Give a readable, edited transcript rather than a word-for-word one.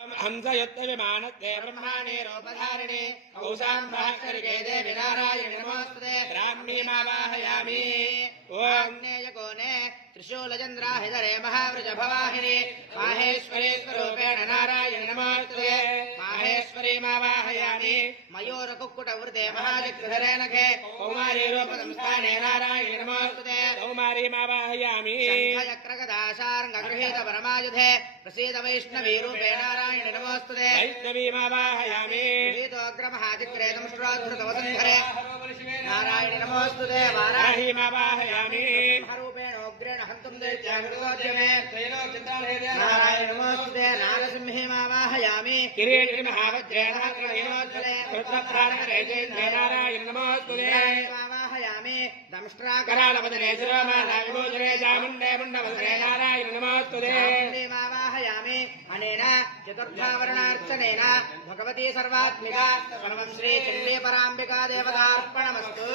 हंसयुक्तविमानस्ते ब्रह्माणे रूपधारिणे कौशाम्भास्करिके देवि नारायणि नमोस्तुते ब्राह्मीमावाहयामि आग्नेयकोणे त्रिशूलचन्द्राहिधरे महावृषभवाहिनि माहेश्वरी स्वरूपेण नारायणि नमोस्तुते माहेश्वरीमावाहयामि मयूरकुक्कुटवृते महाचक्रधरे नखे कौमारी रूपसंस्थाने नारायणि नमोस्तुते कौमारीमावाहयामि शङ्खचक्रगदाशार्ङ्गगृहीतपरमायुधे प्रसीद वैष्णवीरूपे नारायणि नमोस्तुते वैष्णवीमावाहयामि गृहीतोऽग्रमहाचित्रेदं श्रोद्धृतवसुन्धरे नारायणि नमोस्तुते वाराहीमावाहयामि रूपेणोग्रेण हन्तुं दैत्यामृतोद्यमे नारायणि नमोस्तुते नारसिंहीमावाहयामि किरीटिमहावज्रेण नारायणि नमोस्तुते मावाहयामि दंष्ट्राकरालवदने शिरोमालाविभूषणे चामुण्डे मुण्डवदने नारायणि नमोस्तुते मावाहयामि अनेन चतुर्थावरणार्चनेन भगवती सर्वात्मिका सर्वं श्रीचण्डी पराम्बिका देवतार्पणमस्तु।